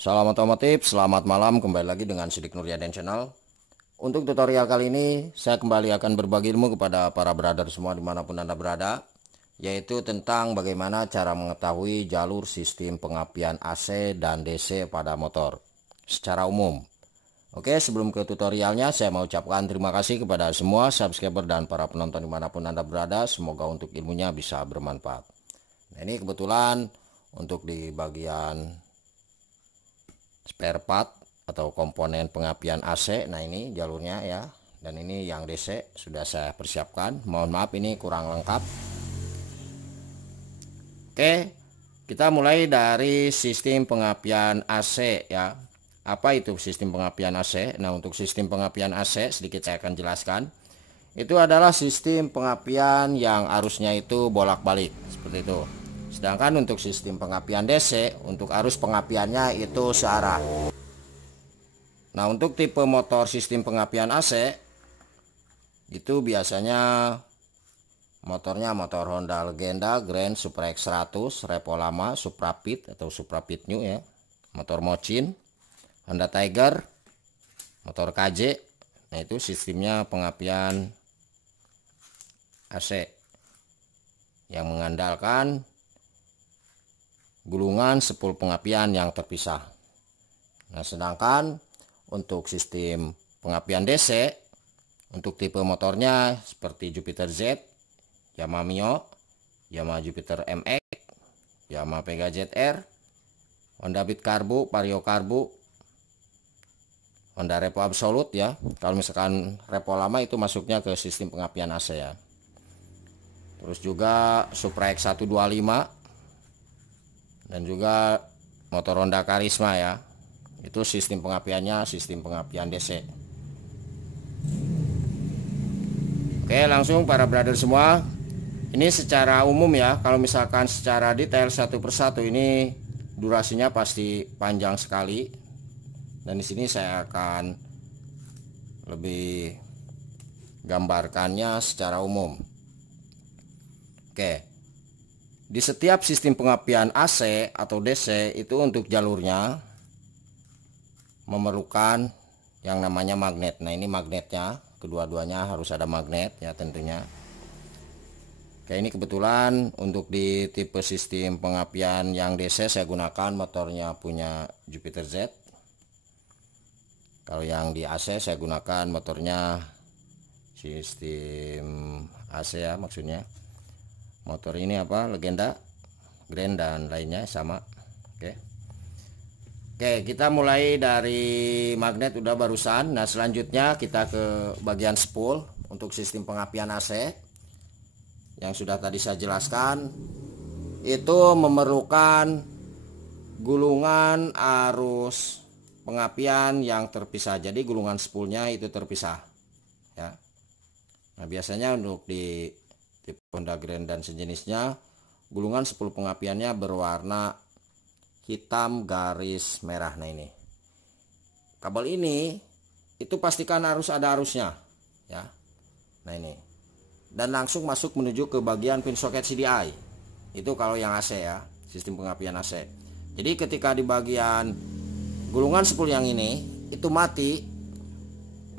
Salam otomotif, selamat malam, kembali lagi dengan Sidik Nuryaden Channel. Untuk tutorial kali ini, saya kembali akan berbagi ilmu kepada para brother semua dimanapun Anda berada, yaitu tentang bagaimana cara mengetahui jalur sistem pengapian AC dan DC pada motor secara umum. Oke, sebelum ke tutorialnya, saya mau ucapkan terima kasih kepada semua subscriber dan para penonton dimanapun Anda berada. Semoga untuk ilmunya bisa bermanfaat. Nah, ini kebetulan untuk di bagian spare part atau komponen pengapian AC. Nah, ini jalurnya ya, dan ini yang DC sudah saya persiapkan. Mohon maaf ini kurang lengkap. Oke, kita mulai dari sistem pengapian AC ya. Apa itu sistem pengapian AC? Nah, untuk sistem pengapian AC sedikit saya akan jelaskan. Itu adalah sistem pengapian yang arusnya itu bolak-balik seperti itu. Sedangkan untuk sistem pengapian DC, untuk arus pengapiannya itu searah. Nah, untuk tipe motor sistem pengapian AC itu biasanya motornya motor Honda Legenda, Grand, Supra X100, Repo lama, Supra Pit atau Supra Pit New ya. Motor Mochin, Honda Tiger, motor KJ. Nah, itu sistemnya pengapian AC yang mengandalkan gulungan spool pengapian yang terpisah. Nah, sedangkan untuk sistem pengapian DC, untuk tipe motornya seperti Jupiter Z, Yamaha Mio, Yamaha Jupiter MX, Yamaha Pega ZR, Honda Beat Karbu, Vario Karbu, Honda Repo Absolute ya. Kalau misalkan Repo lama itu masuknya ke sistem pengapian AC ya. Terus juga Supra X125 dan juga motor Honda Karisma ya. Itu sistem pengapiannya sistem pengapian DC. Oke, langsung para brother semua. Ini secara umum ya. Kalau misalkan secara detail satu persatu ini durasinya pasti panjang sekali. Dan di sini saya akan lebih gambarkannya secara umum. Oke. Di setiap sistem pengapian AC atau DC itu untuk jalurnya memerlukan yang namanya magnet. Nah, ini magnetnya, kedua-duanya harus ada magnet ya tentunya. Oke, ini kebetulan untuk di tipe sistem pengapian yang DC saya gunakan motornya punya Jupiter Z. Kalau yang di AC saya gunakan motornya sistem AC ya, maksudnya motor ini apa, Legenda, Grand dan lainnya sama. Oke, kita mulai dari magnet udah barusan. Nah, selanjutnya kita ke bagian spool untuk sistem pengapian AC yang sudah tadi saya jelaskan. Itu memerlukan gulungan arus pengapian yang terpisah. Jadi gulungan spoolnya itu terpisah ya. Nah, biasanya untuk di tipe Honda Grand dan sejenisnya gulungan spool pengapiannya berwarna hitam garis merah. Nah, ini kabel ini itu pastikan harus ada arusnya ya. Nah, ini dan langsung masuk menuju ke bagian pin soket CDI. Itu kalau yang AC ya, sistem pengapian AC. Jadi ketika di bagian gulungan spool yang ini itu mati,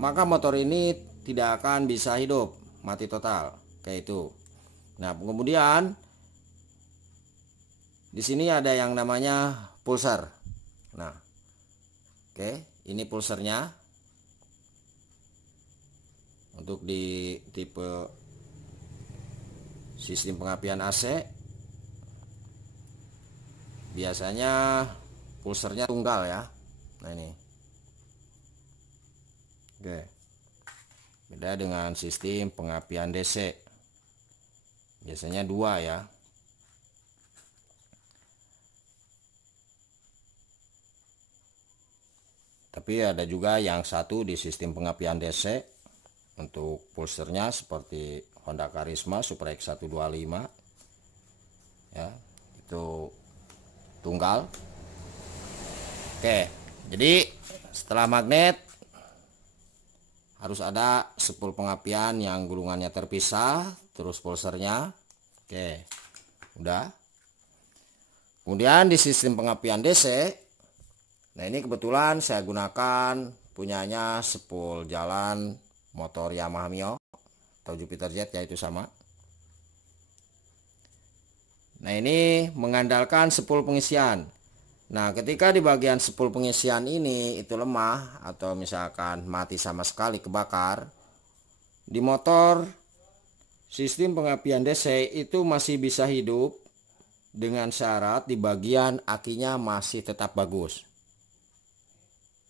maka motor ini tidak akan bisa hidup, mati total kayak itu. Nah, kemudian di sini ada yang namanya pulser. Nah, oke, ini pulsernya untuk di tipe sistem pengapian AC. Biasanya pulsernya tunggal ya. Nah, ini. Oke. Beda dengan sistem pengapian DC. Biasanya dua ya. Tapi ada juga yang satu di sistem pengapian DC. Untuk pulsernya seperti Honda Karisma, Supra X125 ya, itu tunggal. Oke, jadi setelah magnet harus ada spool pengapian yang gulungannya terpisah, terus pulsernya. Oke, udah. Kemudian di sistem pengapian DC Nah ini kebetulan saya gunakan punyanya spool jalan motor Yamaha Mio atau Jupiter Jet, yaitu sama. Nah ini mengandalkan spool pengisian. Nah ketika di bagian spool pengisian ini itu lemah atau misalkan mati sama sekali, kebakar, di motor sistem pengapian DC itu masih bisa hidup dengan syarat di bagian akinya masih tetap bagus.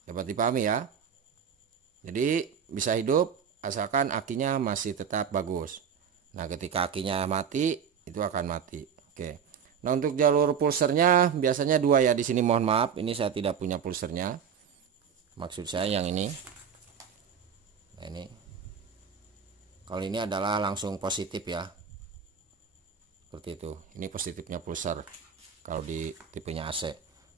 Dapat dipahami ya? Jadi bisa hidup asalkan akinya masih tetap bagus. Nah ketika akinya mati itu akan mati. Oke. Nah untuk jalur pulsernya biasanya 2 ya di sini, mohon maaf ini saya tidak punya pulsernya. Maksud saya yang ini. Nah ini. Kalau ini adalah langsung positif ya. Seperti itu. Ini positifnya pulser kalau di tipenya AC.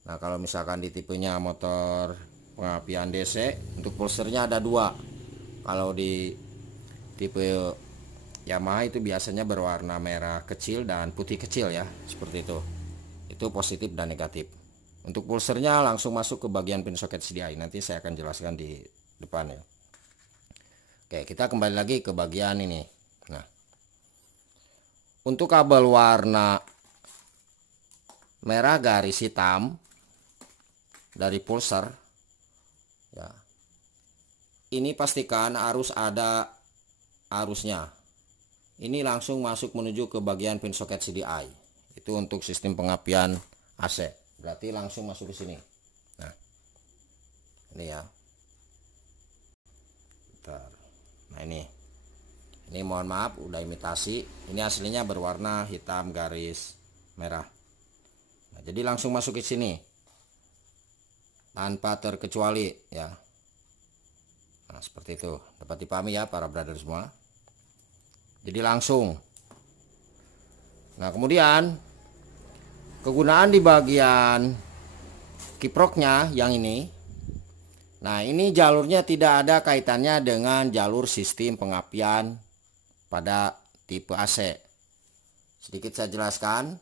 Nah kalau misalkan di tipenya motor pengapian DC, untuk pulsernya ada 2. Kalau di tipe Yamaha itu biasanya berwarna merah kecil dan putih kecil ya, seperti itu. Itu positif dan negatif. Untuk pulsernya langsung masuk ke bagian pin soket CDI. Nanti saya akan jelaskan di depan ya. Oke, kita kembali lagi ke bagian ini. Nah, untuk kabel warna merah garis hitam dari pulser ya, ini pastikan harus ada arusnya. Ini langsung masuk menuju ke bagian pin soket CDI. Itu untuk sistem pengapian AC. Berarti langsung masuk ke sini. Nah, ini ya. Bentar. Nah ini mohon maaf udah imitasi. Ini aslinya berwarna hitam garis merah. Nah, jadi langsung masuk ke sini tanpa terkecuali ya. Nah seperti itu, dapat dipahami ya para brother semua. Jadi langsung. Nah kemudian kegunaan di bagian kiproknya yang ini. Nah ini jalurnya tidak ada kaitannya dengan jalur sistem pengapian pada tipe AC. Sedikit saya jelaskan.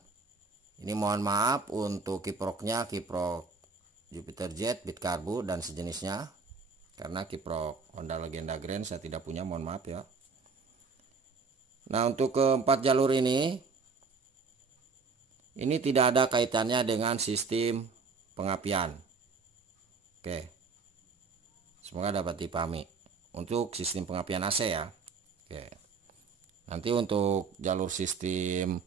Ini mohon maaf untuk kiproknya, kiprok Jupiter Jet, bit karbu dan sejenisnya. Karena kiprok Honda Legenda Grand saya tidak punya, mohon maaf ya. Nah untuk keempat jalur ini tidak ada kaitannya dengan sistem pengapian. Oke, semoga dapat dipahami untuk sistem pengapian AC ya. Oke, nanti untuk jalur sistem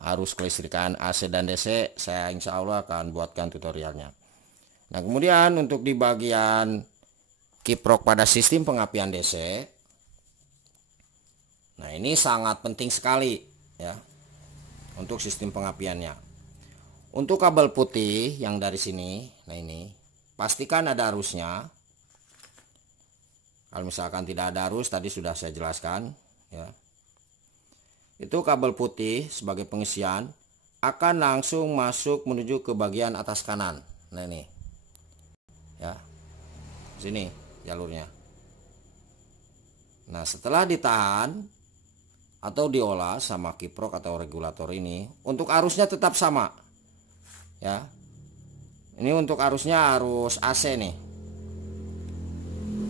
arus kelistrikan AC dan DC saya insya Allah akan buatkan tutorialnya. Nah kemudian untuk di bagian kiprok pada sistem pengapian DC, nah ini sangat penting sekali ya untuk sistem pengapiannya. Untuk kabel putih yang dari sini, nah ini pastikan ada arusnya. Kalau misalkan tidak ada arus, tadi sudah saya jelaskan ya. Itu kabel putih sebagai pengisian akan langsung masuk menuju ke bagian atas kanan. Nah ini ya, sini jalurnya. Nah setelah ditahan atau diolah sama kiprok atau regulator ini, untuk arusnya tetap sama ya. Ini untuk arusnya arus AC nih.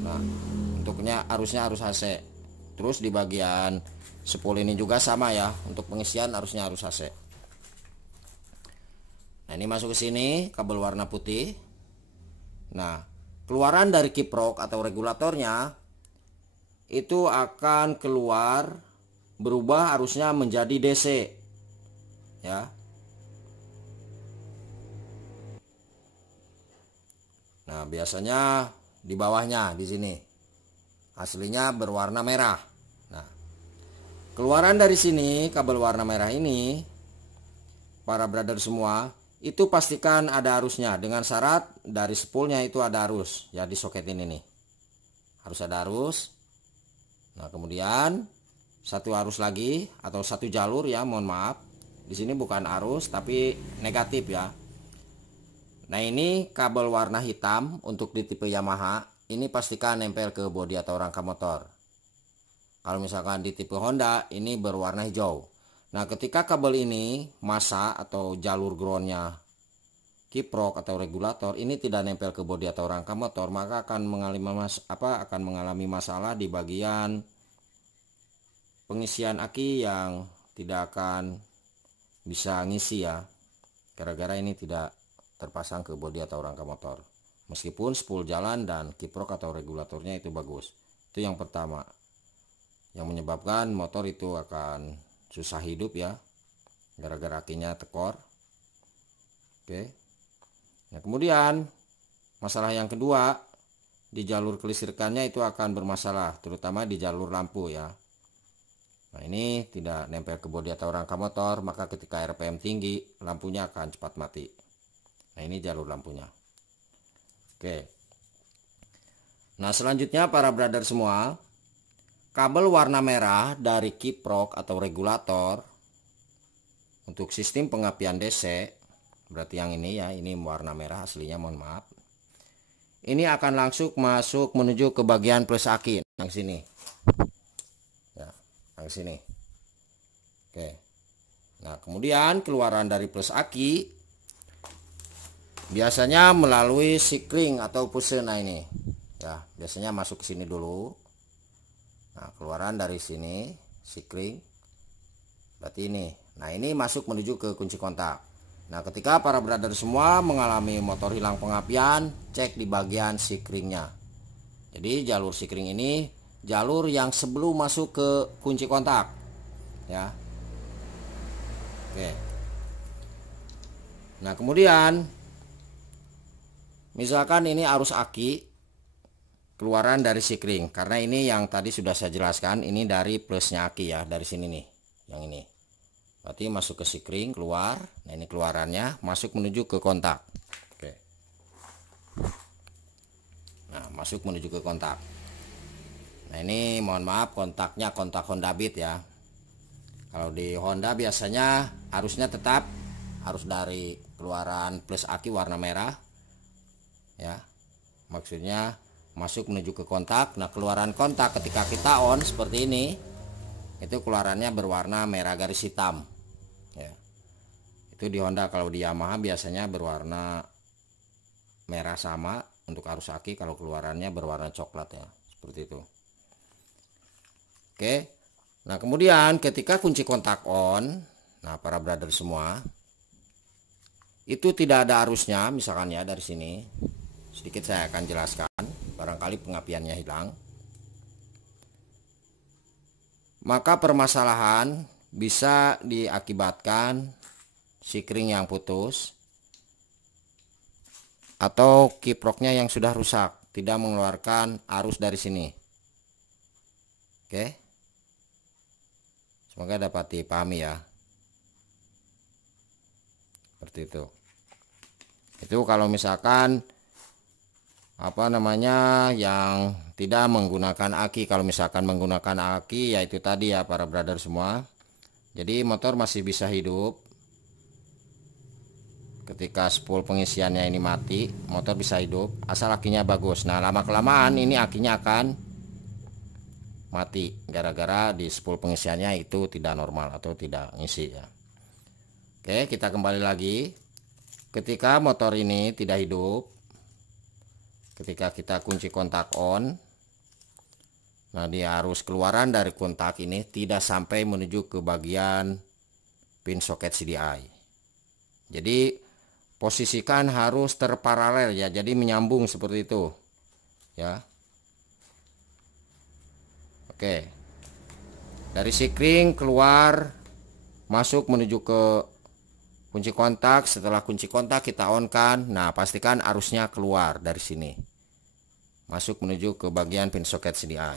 Nah untuknya arusnya arus AC. Terus di bagian spool ini juga sama ya, untuk pengisian arusnya arus AC. Nah ini masuk ke sini kabel warna putih. Nah keluaran dari kiprok atau regulatornya itu akan keluar, berubah arusnya menjadi DC ya. Nah biasanya di bawahnya di sini aslinya berwarna merah. Nah keluaran dari sini kabel warna merah ini para brother semua itu pastikan ada arusnya, dengan syarat dari spoolnya itu ada arus ya, di soket ini nih harus ada arus. Nah kemudian satu arus lagi atau satu jalur ya, mohon maaf di sini bukan arus tapi negatif ya. Nah ini kabel warna hitam untuk di tipe Yamaha ini pastikan nempel ke bodi atau rangka motor. Kalau misalkan di tipe Honda ini berwarna hijau. Nah ketika kabel ini masa atau jalur groundnya kiprok atau regulator ini tidak nempel ke bodi atau rangka motor, maka akan mengalami masalah di bagian pengisian aki yang tidak akan bisa ngisi ya, gara-gara ini tidak terpasang ke bodi atau rangka motor. Meskipun spool jalan dan kiprok atau regulatornya itu bagus. Itu yang pertama, yang menyebabkan motor itu akan susah hidup ya, gara-gara akinya tekor. Oke. Nah, kemudian masalah yang kedua, di jalur kelistrikannya itu akan bermasalah, terutama di jalur lampu ya. Nah, ini tidak nempel ke bodi atau rangka motor, maka ketika RPM tinggi lampunya akan cepat mati. Nah, ini jalur lampunya. Oke. Nah, selanjutnya para brother semua, kabel warna merah dari kiprok atau regulator untuk sistem pengapian DC, berarti yang ini ya, ini warna merah aslinya, mohon maaf. Ini akan langsung masuk menuju ke bagian plus aki, yang sini. Ya, yang sini. Oke. Nah, kemudian keluaran dari plus aki biasanya melalui sikring atau pusher. Nah, ini. Ya, biasanya masuk ke sini dulu. Nah, keluaran dari sini sikring. Berarti ini. Nah, ini masuk menuju ke kunci kontak. Nah, ketika para brother semua mengalami motor hilang pengapian, cek di bagian sikringnya. Jadi jalur sikring ini jalur yang sebelum masuk ke kunci kontak ya. Oke. Nah, kemudian misalkan ini arus aki keluaran dari sikring, karena ini yang tadi sudah saya jelaskan, ini dari plusnya aki ya, dari sini nih, yang ini. Berarti masuk ke sikring, keluar. Nah, ini keluarannya masuk menuju ke kontak. Oke. Nah, masuk menuju ke kontak. Nah, ini mohon maaf, kontaknya kontak Honda Beat ya. Kalau di Honda biasanya arusnya tetap harus dari keluaran plus aki warna merah ya. Maksudnya masuk menuju ke kontak. Nah, keluaran kontak ketika kita on seperti ini, itu keluarannya berwarna merah garis hitam ya. Itu di Honda. Kalau di Yamaha biasanya berwarna merah sama untuk arus aki, kalau keluarannya berwarna coklat ya, seperti itu. Oke. Nah, kemudian ketika kunci kontak on, nah para brother semua, itu tidak ada arusnya, misalkan ya dari sini. Sedikit saya akan jelaskan, barangkali pengapiannya hilang. Maka permasalahan bisa diakibatkan sikring yang putus atau kiproknya yang sudah rusak, tidak mengeluarkan arus dari sini. Oke. Semoga dapat dipahami ya. Seperti itu. Itu kalau misalkan yang tidak menggunakan aki. Kalau misalkan menggunakan aki, yaitu tadi ya para brother semua, jadi motor masih bisa hidup. Ketika spool pengisiannya ini mati, motor bisa hidup asal akinya bagus. Nah, lama kelamaan ini akinya akan mati gara-gara di spool pengisiannya itu tidak normal atau tidak ngisi ya. Oke, kita kembali lagi. Ketika motor ini tidak hidup, ketika kita kunci kontak on, nah dia arus keluaran dari kontak ini tidak sampai menuju ke bagian pin soket CDI. Jadi posisikan harus terparalel ya, jadi menyambung seperti itu ya. Oke, dari sikring keluar masuk menuju ke kunci kontak. Setelah kunci kontak kita on kan, nah pastikan arusnya keluar dari sini masuk menuju ke bagian pin soket CDI.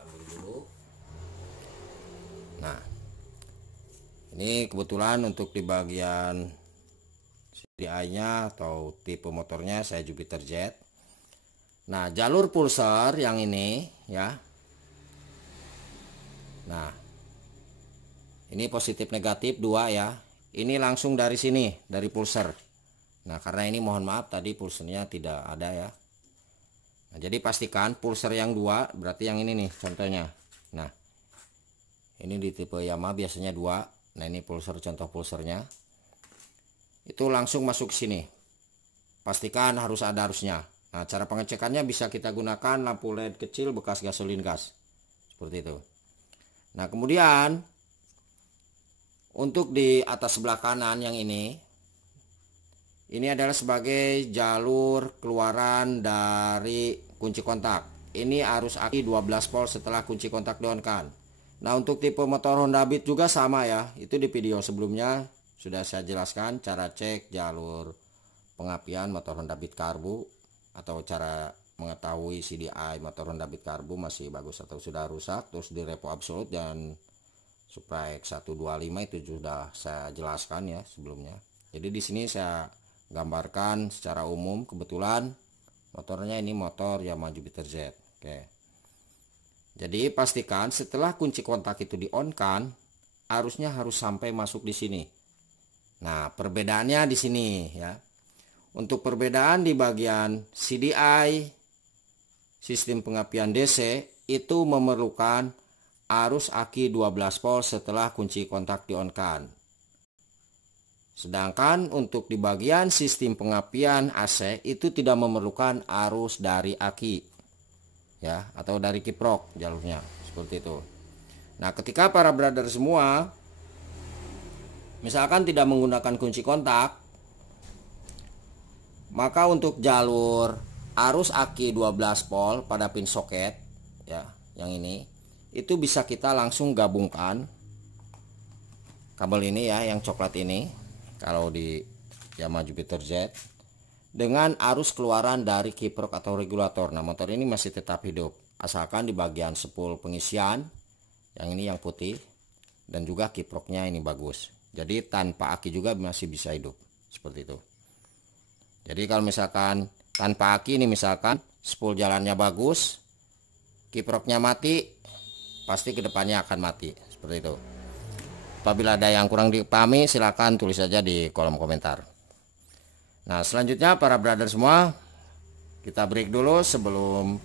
Ambil dulu. Nah, ini kebetulan untuk di bagian CDI-nya atau tipe motornya saya Jupiter Jet. Nah, jalur pulsar yang ini ya. Nah, ini positif negatif 2 ya. Ini langsung dari sini, dari pulsar. Nah, karena ini mohon maaf tadi pulsernya tidak ada ya. Nah, jadi pastikan pulsar yang 2, berarti yang ini nih contohnya. Nah, ini di tipe Yamaha biasanya 2. Nah, ini pulsar, contoh pulsernya. itu langsung masuk sini. Pastikan harus ada arusnya. Nah, cara pengecekannya bisa kita gunakan lampu LED kecil bekas gasolin gas. Seperti itu. Nah, kemudian untuk di atas sebelah kanan yang ini adalah sebagai jalur keluaran dari kunci kontak. Ini arus aki 12 volt setelah kunci kontak di-on-kan. Nah, untuk tipe motor Honda Beat juga sama ya. Itu di video sebelumnya sudah saya jelaskan cara cek jalur pengapian motor Honda Beat karbu, atau cara mengetahui CDI motor Honda Beat karbu masih bagus atau sudah rusak. Terus di repo absolut dan Supra X125 itu sudah saya jelaskan ya sebelumnya. Jadi di sini saya gambarkan secara umum. Kebetulan motornya ini motor Yamaha Jupiter Z. Oke. Jadi pastikan setelah kunci kontak itu di-on-kan, arusnya harus sampai masuk di sini. Nah, perbedaannya di sini ya. Untuk perbedaan di bagian CDI sistem pengapian DC itu memerlukan arus aki 12 volt setelah kunci kontak di-on-kan. Sedangkan untuk di bagian sistem pengapian AC itu tidak memerlukan arus dari aki ya, atau dari kiprok jalurnya seperti itu. Nah, ketika para brother semua misalkan tidak menggunakan kunci kontak, maka untuk jalur arus aki 12 volt pada pin soket ya, yang ini itu bisa kita langsung gabungkan kabel ini ya, yang coklat ini kalau di Yamaha Jupiter Z dengan arus keluaran dari kiprok atau regulator. Nah, motor ini masih tetap hidup asalkan di bagian spool pengisian yang ini yang putih dan juga kiproknya ini bagus. Jadi tanpa aki juga masih bisa hidup seperti itu. Jadi kalau misalkan tanpa aki ini, misalkan spool jalannya bagus, kiproknya mati, pasti kedepannya akan mati seperti itu. Apabila ada yang kurang dipahami silahkan tulis saja di kolom komentar. Nah, selanjutnya para brother semua, kita break dulu sebelum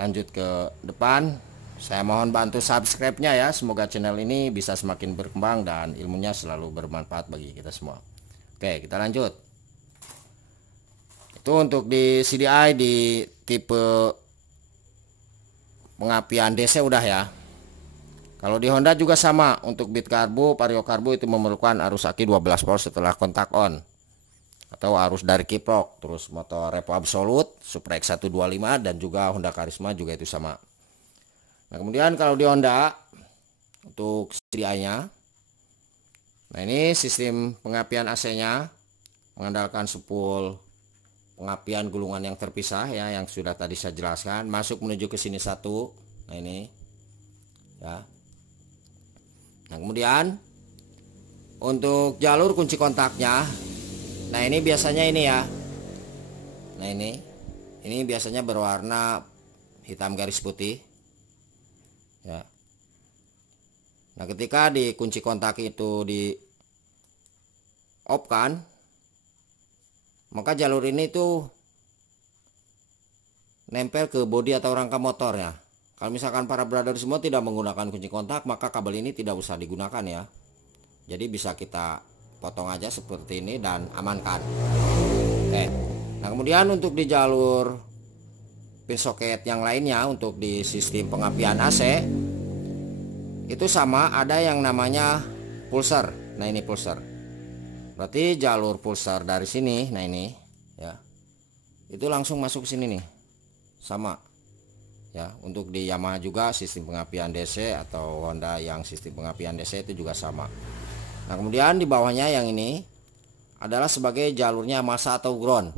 lanjut ke depan. Saya mohon bantu subscribe-nya ya, semoga channel ini bisa semakin berkembang dan ilmunya selalu bermanfaat bagi kita semua. Oke, kita lanjut. Itu untuk di CDI di tipe pengapian DC udah ya. Kalau di Honda juga sama, untuk Beat karbu, Vario karbu itu memerlukan arus aki 12 volt setelah kontak on atau arus dari kiprok. Terus motor repo absolut, Supra X125 dan juga Honda Karisma juga itu sama. Nah, kemudian kalau di Honda untuk CDI-nya, nah ini sistem pengapian AC-nya mengandalkan spool pengapian gulungan yang terpisah ya, yang sudah tadi saya jelaskan, masuk menuju ke sini satu. Nah, ini ya. Nah, kemudian untuk jalur kunci kontaknya, nah ini biasanya ini ya. Nah, ini biasanya berwarna hitam garis putih ya. Nah, ketika di kunci kontak itu di off kan, maka jalur ini tuh nempel ke bodi atau rangka motornya. Kalau misalkan para brother semua tidak menggunakan kunci kontak, maka kabel ini tidak usah digunakan ya. Jadi bisa kita potong aja seperti ini dan amankan. Oke. Nah, kemudian untuk di jalur pin soket yang lainnya, untuk di sistem pengapian AC itu sama, ada yang namanya pulser. Nah, ini pulser. Berarti jalur pulser dari sini, nah ini ya, itu langsung masuk sini nih, sama ya. Untuk di Yamaha juga sistem pengapian DC atau Honda yang sistem pengapian DC itu juga sama. Nah, kemudian di bawahnya yang ini adalah sebagai jalurnya massa atau ground.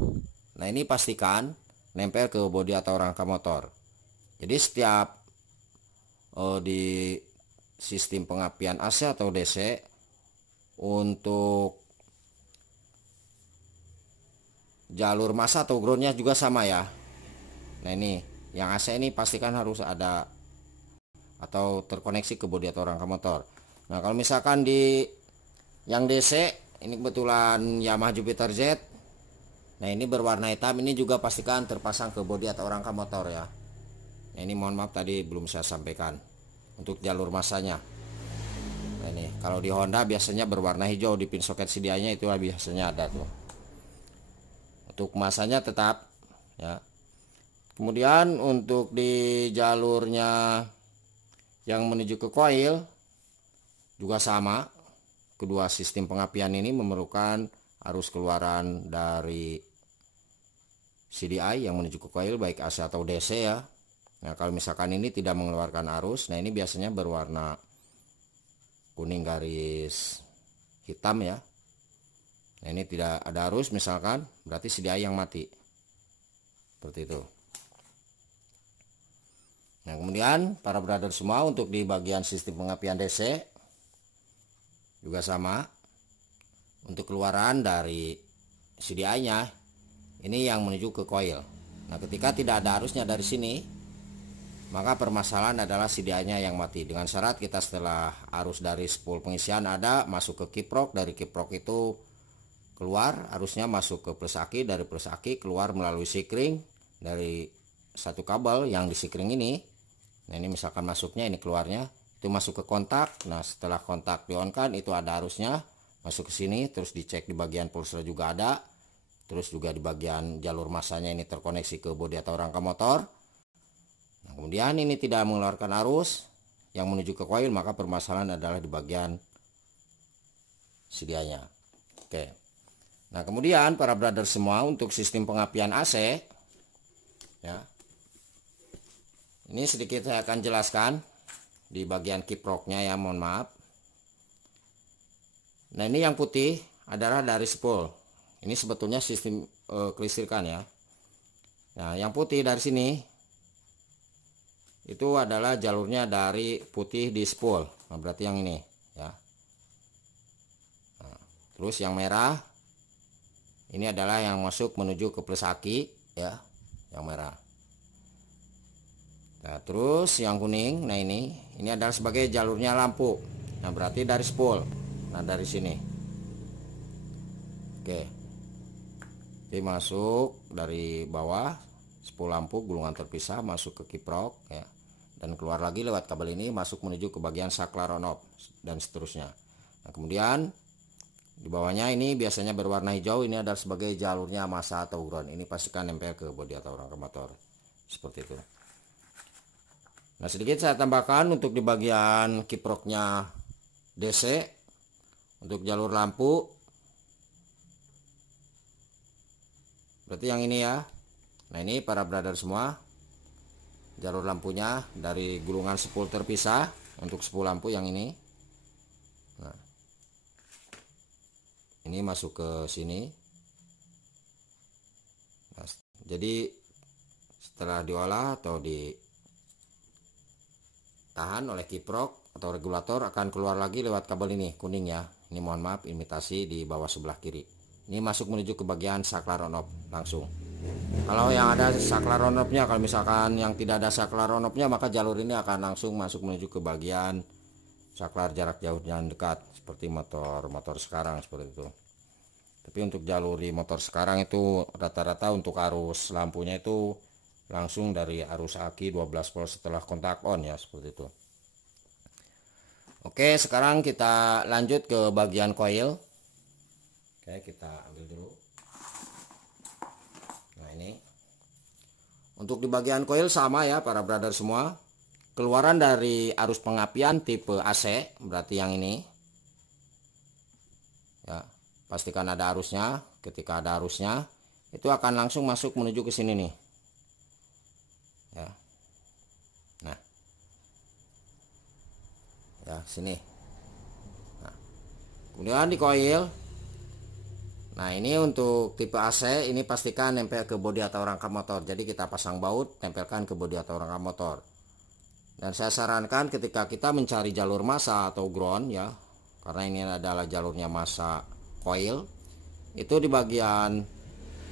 Nah, ini pastikan nempel ke bodi atau rangka motor. Jadi setiap di sistem pengapian AC atau DC untuk jalur massa atau groundnya juga sama ya. Nah, ini yang AC ini pastikan harus ada atau terkoneksi ke bodi atau rangka motor. Nah, kalau misalkan di yang DC ini kebetulan Yamaha Jupiter Z, nah ini berwarna hitam, ini juga pastikan terpasang ke bodi atau rangka motor ya. Nah, ini mohon maaf tadi belum saya sampaikan untuk jalur massanya. Nah, ini kalau di Honda biasanya berwarna hijau, di pin soket CDI-nya itu biasanya ada tuh. Untuk kemasannya tetap ya. Kemudian untuk di jalurnya yang menuju ke coil juga sama. Kedua sistem pengapian ini memerlukan arus keluaran dari CDI yang menuju ke coil baik AC atau DC ya. Nah, kalau misalkan ini tidak mengeluarkan arus, nah ini biasanya berwarna kuning garis hitam ya. Nah, ini tidak ada arus misalkan, berarti CDI yang mati. Seperti itu. Nah, kemudian para brother semua untuk di bagian sistem pengapian DC juga sama. Untuk keluaran dari CDI-nya ini yang menuju ke coil. Nah, ketika tidak ada arusnya dari sini, maka permasalahan adalah CDI-nya yang mati. Dengan syarat kita setelah arus dari spool pengisian ada masuk ke kiprok, dari kiprok itu keluar arusnya masuk ke plus aki, dari plus aki keluar melalui sikring dari satu kabel yang di sikring ini. Nah, ini misalkan masuknya, ini keluarnya itu masuk ke kontak. Nah, setelah kontak di on kan itu ada arusnya masuk ke sini, terus dicek di bagian pulsar juga ada, terus juga di bagian jalur masanya ini terkoneksi ke bodi atau rangka motor. Nah, kemudian ini tidak mengeluarkan arus yang menuju ke coil, maka permasalahan adalah di bagian CDI-nya. Oke. Nah, kemudian para brother semua untuk sistem pengapian AC ya. Ini sedikit saya akan jelaskan di bagian kiproknya ya, mohon maaf. Nah, ini yang putih adalah dari spool. Ini sebetulnya sistem kelistrikan ya. Nah, yang putih dari sini itu adalah jalurnya dari putih di spool. Nah, berarti yang ini ya. Nah, terus yang merah ini adalah yang masuk menuju ke plus aki ya, yang merah. Nah, terus yang kuning, nah ini adalah sebagai jalurnya lampu. Nah, berarti dari spool. Nah, dari sini. Oke. Jadi masuk dari bawah spool lampu gulungan terpisah masuk ke kiprok ya, dan keluar lagi lewat kabel ini masuk menuju ke bagian saklar on off dan seterusnya. Nah, kemudian di bawahnya ini biasanya berwarna hijau, ini adalah sebagai jalurnya massa atau ground. Ini pastikan nempel ke bodi atau rangka motor seperti itu. Nah, sedikit saya tambahkan untuk di bagian kiproknya DC untuk jalur lampu. Berarti yang ini ya. Nah, ini para brother semua jalur lampunya dari gulungan spool terpisah untuk spool lampu yang ini. Nah, ini masuk ke sini. Nah, jadi setelah diolah atau ditahan oleh kiprok atau regulator akan keluar lagi lewat kabel ini kuning ya. Ini mohon maaf imitasi di bawah sebelah kiri. Ini masuk menuju ke bagian saklar on off langsung. Kalau yang ada saklar on off-nya, kalau misalkan yang tidak ada saklar on off-nya, maka jalur ini akan langsung masuk menuju ke bagian saklar jarak jauh dan dekat seperti motor sekarang seperti itu. Tapi untuk jalur di motor sekarang itu rata-rata untuk arus lampunya itu langsung dari arus aki 12 volt setelah kontak on ya, seperti itu. Oke, sekarang kita lanjut ke bagian coil. Oke, kita ambil dulu. Nah, ini untuk di bagian coil sama ya para brother semua. Keluaran dari arus pengapian tipe AC, berarti yang ini ya, pastikan ada arusnya. Ketika ada arusnya itu akan langsung masuk menuju ke sini nih ya. Nah ya, sini. Nah, kemudian di coil, nah ini untuk tipe AC ini pastikan nempel ke bodi atau rangka motor. Jadi kita pasang baut, tempelkan ke bodi atau rangka motor. Dan saya sarankan ketika kita mencari jalur massa atau ground ya, karena ini adalah jalurnya massa coil, itu di bagian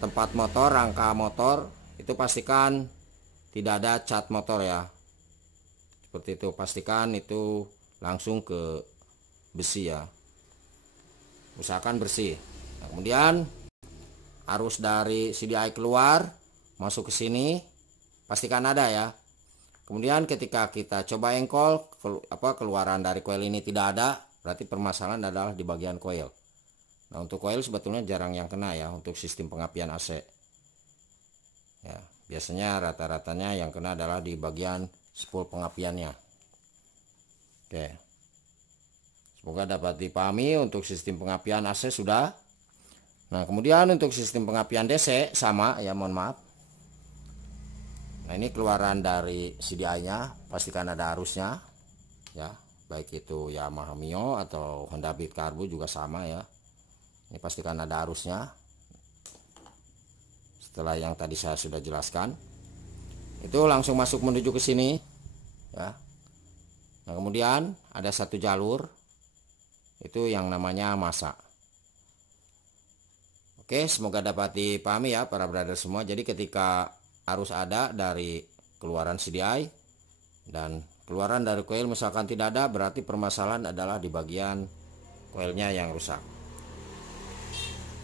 tempat motor, rangka motor itu pastikan tidak ada cat motor ya. Seperti itu, pastikan itu langsung ke besi ya. Usahakan bersih. Nah, kemudian arus dari CDI keluar masuk ke sini, pastikan ada ya. Kemudian ketika kita coba engkol keluaran dari coil ini tidak ada, berarti permasalahan adalah di bagian koil. Nah, untuk koil sebetulnya jarang yang kena ya untuk sistem pengapian AC. Ya, biasanya rata-ratanya yang kena adalah di bagian spool pengapiannya. Oke. Semoga dapat dipahami untuk sistem pengapian AC sudah. Nah, kemudian untuk sistem pengapian DC sama ya, mohon maaf. Nah, ini keluaran dari CDI-nya, pastikan ada arusnya ya, baik itu Yamaha Mio atau Honda Beat Carbo juga sama ya. Ini pastikan ada arusnya. Setelah yang tadi saya sudah jelaskan, itu langsung masuk menuju ke sini ya. Nah, kemudian ada satu jalur, itu yang namanya massa. Oke, semoga dapat dipahami ya para brother semua. Jadi ketika arus ada dari keluaran CDI dan keluaran dari coil misalkan tidak ada, berarti permasalahan adalah di bagian coilnya yang rusak.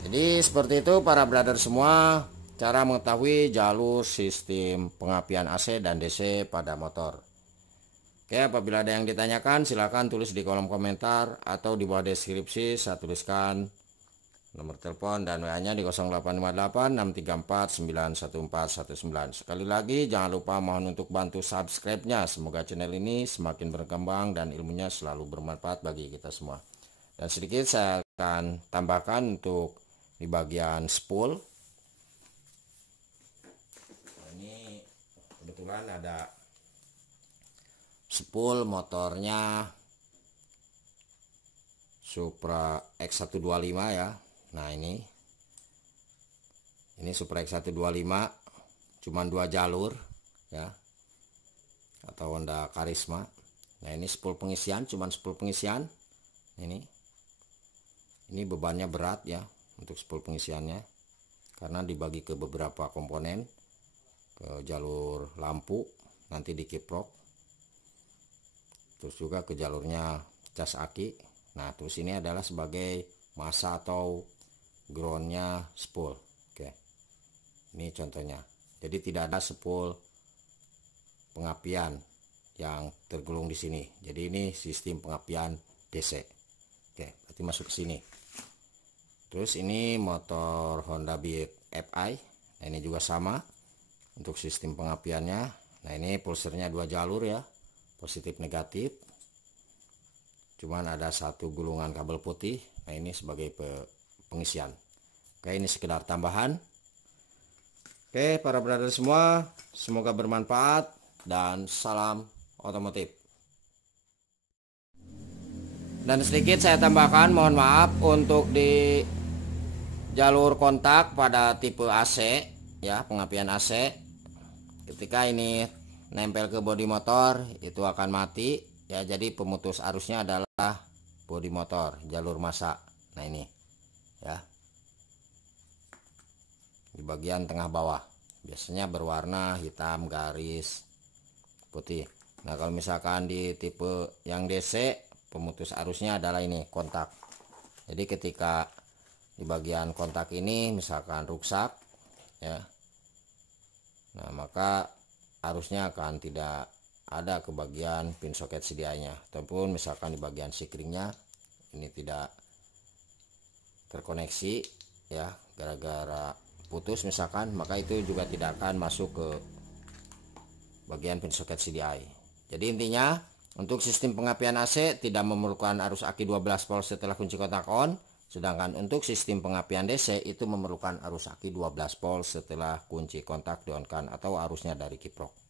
Jadi seperti itu para brother semua, cara mengetahui jalur sistem pengapian AC dan DC pada motor. Oke, apabila ada yang ditanyakan silahkan tulis di kolom komentar atau di bawah deskripsi saya tuliskan nomor telepon dan WA-nya di 0858 634 91419. Sekali lagi jangan lupa mohon untuk bantu subscribe-nya. Semoga channel ini semakin berkembang dan ilmunya selalu bermanfaat bagi kita semua. Dan sedikit saya akan tambahkan untuk di bagian spool. Ini kebetulan ada spool motornya Supra X125 ya. Nah, ini Supra X125 cuman 2 jalur ya, atau Honda Karisma. Nah, ini spool pengisian, cuman spool pengisian. Ini bebannya berat ya untuk spool pengisiannya, karena dibagi ke beberapa komponen, ke jalur lampu nanti di kiprok, terus juga ke jalurnya cas aki. Nah, terus ini adalah sebagai massa atau groundnya spool. Oke, ini contohnya. Jadi tidak ada spool pengapian yang tergulung di sini. Jadi ini sistem pengapian DC. Oke, berarti masuk ke sini. Terus ini motor Honda Beat Fi. Nah, ini juga sama untuk sistem pengapiannya. Nah, ini pulsernya 2 jalur ya, positif negatif. Cuman ada satu gulungan kabel putih. Nah, ini sebagai pengisian. Oke, ini sekedar tambahan. Oke, para brother semua, semoga bermanfaat dan salam otomotif. Dan sedikit saya tambahkan, mohon maaf untuk di jalur kontak pada tipe AC ya, pengapian AC. Ketika ini nempel ke bodi motor itu akan mati ya. Jadi pemutus arusnya adalah bodi motor, jalur massa. Nah, ini ya, di bagian tengah bawah biasanya berwarna hitam garis putih. Nah, kalau misalkan di tipe yang DC, pemutus arusnya adalah ini kontak. Jadi ketika di bagian kontak ini misalkan rusak ya, nah maka arusnya akan tidak ada ke bagian pin soket CDI-nya, ataupun misalkan di bagian sikringnya ini tidak terkoneksi ya, gara-gara putus misalkan, maka itu juga tidak akan masuk ke bagian pin soket CDI. Jadi intinya untuk sistem pengapian AC tidak memerlukan arus aki 12 volt setelah kunci kontak on, sedangkan untuk sistem pengapian DC itu memerlukan arus aki 12 volt setelah kunci kontak di on kan atau arusnya dari kiprok.